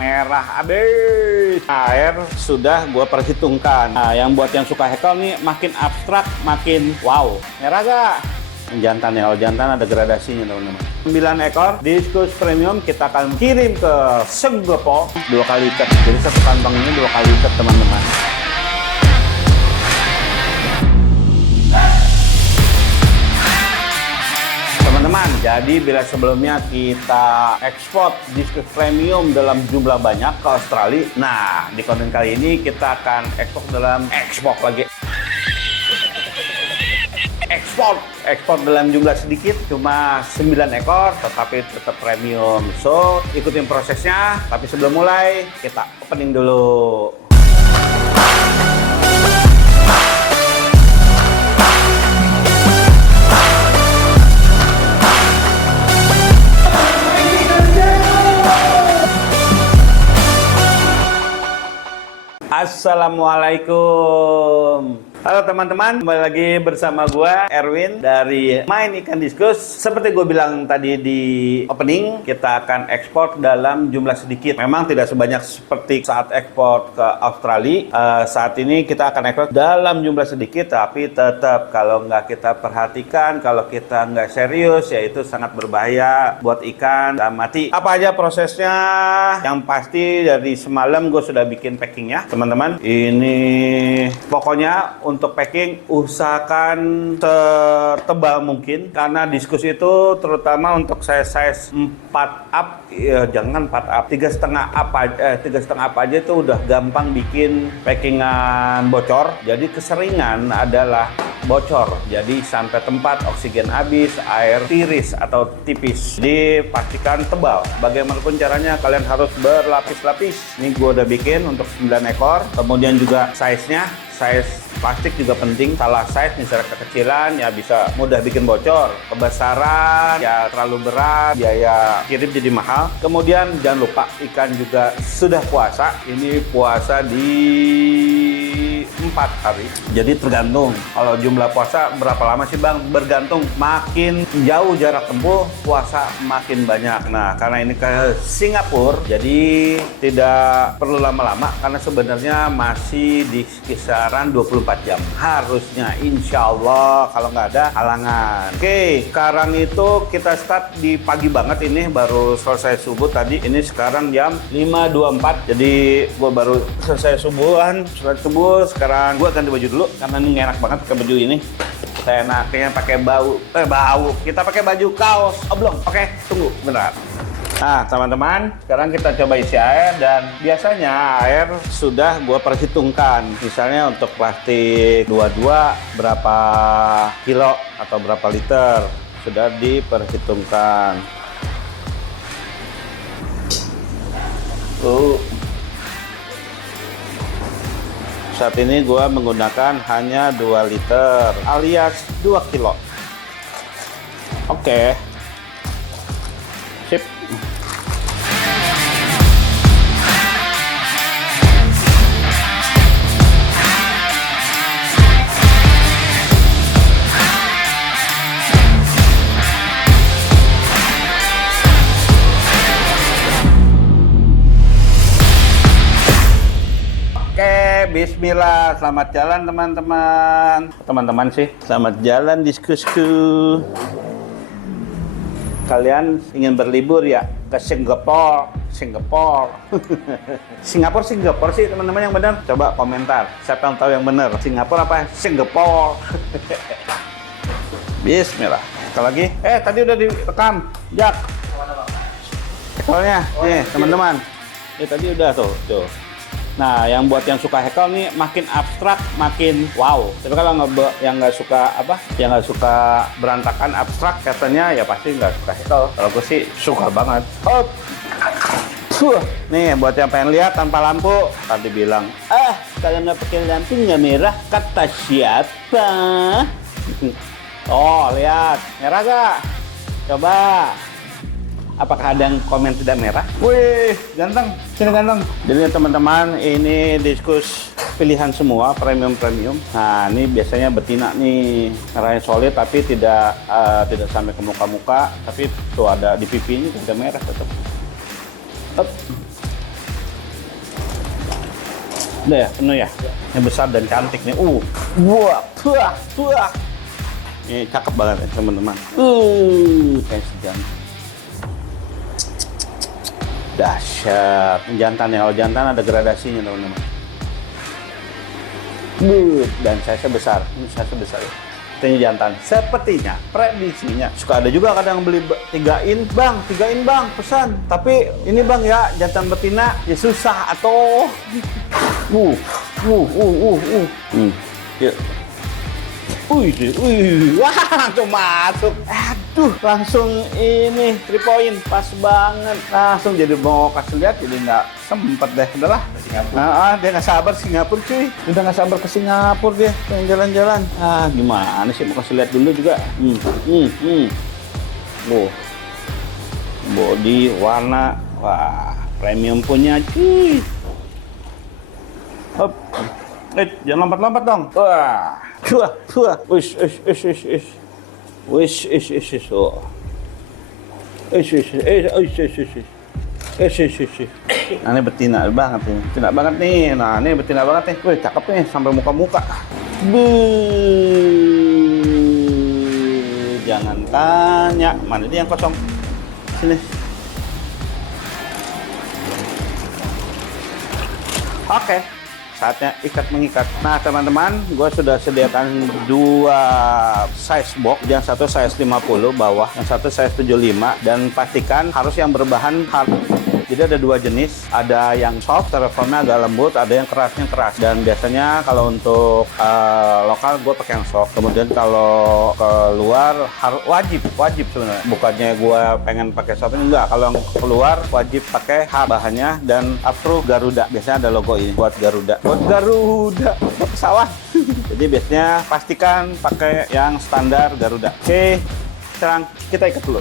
Merah abis. Air sudah gue perhitungkan. Nah, yang buat yang suka hekel nih, makin abstrak, makin wow. Merah gak? Jantan ya, kalau jantan ada gradasinya teman-teman. 9 ekor Diskus Premium kita akan kirim ke Singapura 2 kali ikat. Jadi satu kantong ini 2 kali ikat teman-teman. Teman-teman, jadi bila sebelumnya kita ekspor Diskus Premium dalam jumlah banyak ke Australia, nah di konten kali ini kita akan ekspor lagi. Ekspor dalam jumlah sedikit, cuma 9 ekor, tetapi tetap premium. So, ikutin prosesnya, tapi sebelum mulai, kita opening dulu. Assalamualaikum. Halo teman-teman, kembali lagi bersama gua Erwin dari Main Ikan Diskus. Seperti gue bilang tadi di opening, kita akan ekspor dalam jumlah sedikit. Memang tidak sebanyak seperti saat ekspor ke Australia. Saat ini kita akan ekspor dalam jumlah sedikit, tapi tetap kalau nggak kita perhatikan, kalau kita nggak serius, ya itu sangat berbahaya buat ikan dan mati. Apa aja prosesnya? Yang pasti dari semalam gue sudah bikin packingnya, teman-teman. Ini pokoknya untuk packing usahakan setebal mungkin, karena Diskus itu terutama untuk size 4 up, ya jangan 4 up, 3,5 up aja, 3,5 up aja itu udah gampang bikin packingan bocor. Jadi keseringan adalah bocor, jadi sampai tempat oksigen habis, air tiris atau tipis. Jadi pastikan tebal. Bagaimanapun caranya kalian harus berlapis-lapis. Ini gue udah bikin untuk 9 ekor. Kemudian juga size-nya, size plastik juga penting. Salah size misalnya kekecilan ya bisa mudah bikin bocor. Kebesaran ya terlalu berat, biaya kirim jadi mahal. Kemudian jangan lupa ikan juga sudah puasa. Ini puasa di 4 hari. Jadi tergantung kalau jumlah puasa berapa lama sih Bang? Bergantung, makin jauh jarak tempuh puasa makin banyak. Nah, karena ini ke Singapura jadi tidak perlu lama-lama, karena sebenarnya masih di kisaran 24 jam harusnya, insya Allah kalau nggak ada halangan. Oke, sekarang itu kita start di pagi banget, ini baru selesai subuh tadi. Ini sekarang jam 5.24, jadi gua baru selesai subuhan, sholat subuh. Sekarang gua ganti baju dulu karena ini enak banget pakai baju ini. Saya enaknya pakai kita pakai baju kaos oblong. Oke, tunggu bentar. Nah teman-teman, sekarang kita coba isi air, dan biasanya air sudah gua perhitungkan. Misalnya untuk plastik 22 berapa kilo atau berapa liter sudah diperhitungkan. Saat ini gua menggunakan hanya 2 liter alias 2 kilo. Oke. Sip. Bismillah, selamat jalan teman-teman. Teman-teman sih, selamat jalan Diskusku. Kalian ingin berlibur ya ke Singapura? Singapura sih teman-teman yang benar. Coba komentar, siapa yang tahu yang benar? Singapura apa Singapura? Bismillah. Sekali lagi. Tadi udah direkam, Jak. Hekelnya, nih teman-teman. Tadi udah tuh. Nah, yang buat yang suka hekel nih, makin abstrak, makin wow. Tapi kalau yang nggak suka berantakan abstrak, katanya ya pasti nggak suka hekel. Kalau gue sih suka banget. Nih, buat yang pengen lihat tanpa lampu, tadi bilang, kalau nggak pakai lampu nggak merah, kata siapa? Oh, lihat, merah gak? Coba. Apakah ada yang komen tidak merah? Wih, ganteng. Sini ganteng. Jadi teman-teman, ini Diskus pilihan semua, premium. Nah, ini biasanya betina nih, merahnya solid tapi tidak sampai ke muka-muka, tapi tuh ada di pipinya tidak merah tetap. Udah ya, penuh ya. Ini besar dan cantik nih. Wah, wah. Ini cakep banget ya teman-teman. Kayak sejantan. Dahsyat. Jantan ya, kalau jantan ada gradasinya teman-teman. Dan size besar. Ini size besar ya. Ini jantan. Sepertinya, prediksinya. Suka ada juga kadang beli tigain bang, pesan. Tapi ini bang ya, jantan betina ya susah atau. Yuk. Wah, langsung masuk. Aduh, langsung ini 3 point, pas banget. Langsung jadi mau kasih lihat, jadi nggak sempet deh. Udahlah. Dia nggak sabar Singapura cuy. Udah nggak sabar ke Singapura dia, pengen jalan-jalan. Gimana sih mau kasih lihat dulu juga. Body, warna, wah, premium punya cuy. Hop. Jangan lompat-lompat dong. Wah. Wish. Nah, ini betina banget nih. Betina banget nih. Nah, ini betina banget nih. Wih, cakep nih sampai muka-muka. Jangan tanya. Mana dia yang kosong? Sini. Oke. Saatnya ikat mengikat. Nah teman-teman, gue sudah sediakan 2 size box. Yang satu size 50 bawah, yang satu size 75. Dan pastikan harus yang berbahan hard. Jadi ada 2 jenis, ada yang soft, styrofoamnya agak lembut, ada yang kerasnya keras. Dan biasanya kalau untuk lokal gue pakai yang soft. Kemudian kalau ke luar wajib sebenarnya. Bukannya gue pengen pakai soft, enggak. Kalau yang keluar wajib pakai hard bahannya dan approve Garuda. Biasanya ada logo ini buat Garuda. Buat pesawat. Jadi biasanya pastikan pakai yang standar Garuda. Oke, sekarang kita ikat dulu.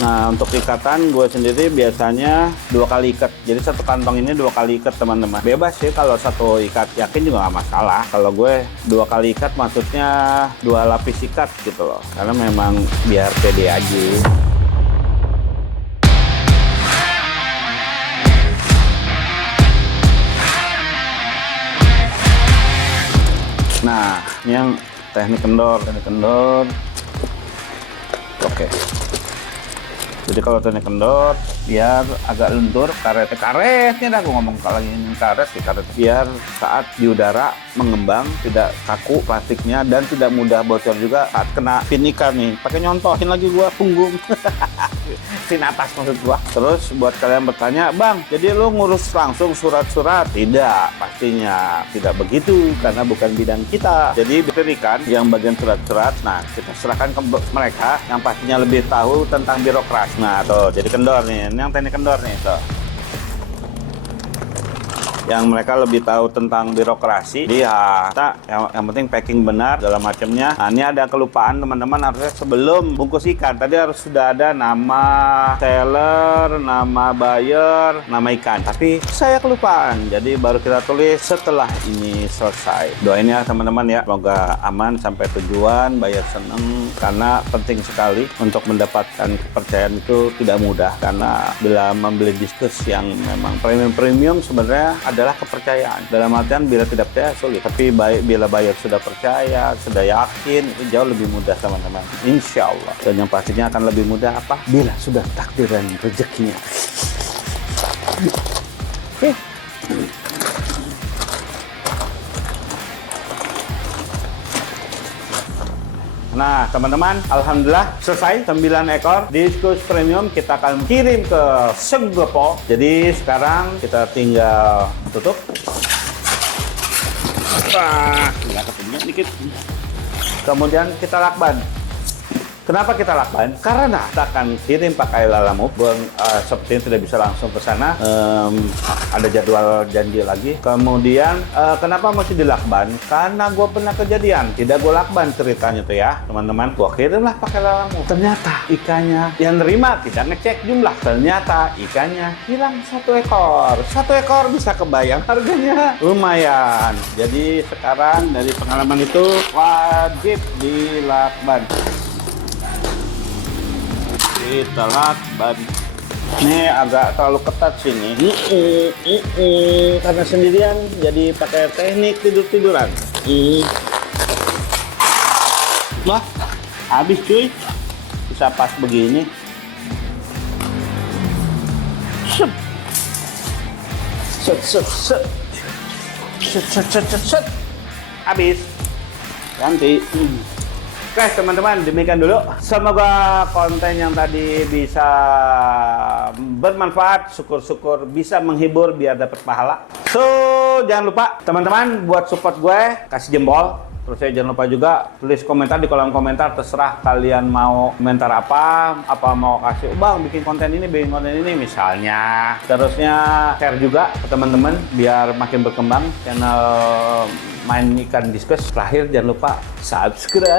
Nah, untuk ikatan gue sendiri biasanya 2 kali ikat. Jadi satu kantong ini 2 kali ikat teman-teman. Bebas sih kalau satu ikat, yakin juga nggak masalah. Kalau gue 2 kali ikat maksudnya 2 lapis ikat gitu loh. Karena memang biar pede aja. Nah, ini yang teknik kendor. Oke. Jadi kalau teknik kendor biar agak lentur karetnya dah, gue ngomong kalau ini karet biar saat di udara mengembang tidak kaku plastiknya dan tidak mudah bocor juga saat kena pin ikan nih. Pakai nyontohin lagi gua punggung. Pin atas maksud gua. Terus buat kalian bertanya, "Bang, jadi lu ngurus langsung surat-surat?" Tidak, pastinya tidak begitu karena bukan bidang kita. Jadi ikan yang bagian surat-surat, nah kita serahkan ke mereka yang pastinya lebih tahu tentang birokrasi. Nah, tuh jadi kendor nih. Ini yang teknik kendor nih, tuh. Yang mereka lebih tahu tentang birokrasi. Jadi ya, yang penting packing benar segala macamnya. Nah, ini ada kelupaan teman-teman, harusnya sebelum bungkus ikan tadi harus sudah ada nama seller, nama buyer, nama ikan. Tapi saya kelupaan. Jadi baru kita tulis setelah ini selesai. Doain ya teman-teman ya, semoga aman sampai tujuan, buyer seneng karena penting sekali untuk mendapatkan kepercayaan itu tidak mudah karena bila membeli diskus yang memang premium sebenarnya adalah kepercayaan. Dalam artian bila tidak percaya sulit, tapi bila buyer sudah percaya, sudah yakin, itu jauh lebih mudah teman-teman. Insya Allah. Dan yang pastinya akan lebih mudah apa? Bila sudah takdir dan rezekinya. Oke. Nah teman-teman, alhamdulillah selesai 9 ekor diskus premium kita akan kirim ke Singapura. Jadi sekarang kita tinggal tutup. Tinggal ketunya dikit. Kemudian kita lakban. Kenapa kita lakban? Karena kita akan kirim pakai Lalamove. Sepertinya tidak bisa langsung ke sana. Ada jadwal janji lagi. Kemudian kenapa mesti dilakban? Karena gue pernah kejadian. Tidak gue lakban ceritanya tuh ya, teman-teman. Gue kirimlah pakai Lalamove. Ternyata ikannya yang nerima tidak ngecek jumlah. Ternyata ikannya hilang 1 ekor. 1 ekor bisa kebayang harganya lumayan. Jadi sekarang dari pengalaman itu wajib dilakban. Kita lakban. Ini agak terlalu ketat sini. Karena sendirian jadi pakai teknik tidur-tiduran. Wah, habis cuy. Bisa pas begini. Set. Set, set, set. Set, set, set, set, set. Habis. Ganti. Oke teman-teman, demikian dulu. Semoga konten yang tadi bisa bermanfaat, syukur-syukur bisa menghibur biar dapat pahala. So, jangan lupa teman-teman buat support gue, kasih jempol. Terus saya jangan lupa juga tulis komentar di kolom komentar, terserah kalian mau komentar apa mau kasih, bang bikin konten ini misalnya. Terusnya share juga ke teman-teman biar makin berkembang channel Main Ikan Diskus. Terakhir jangan lupa subscribe.